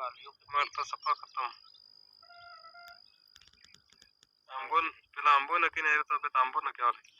मारता सफा खत्म। आंबोन, पहला आंबो न कि नहीं तो पे आंबो न क्या वाले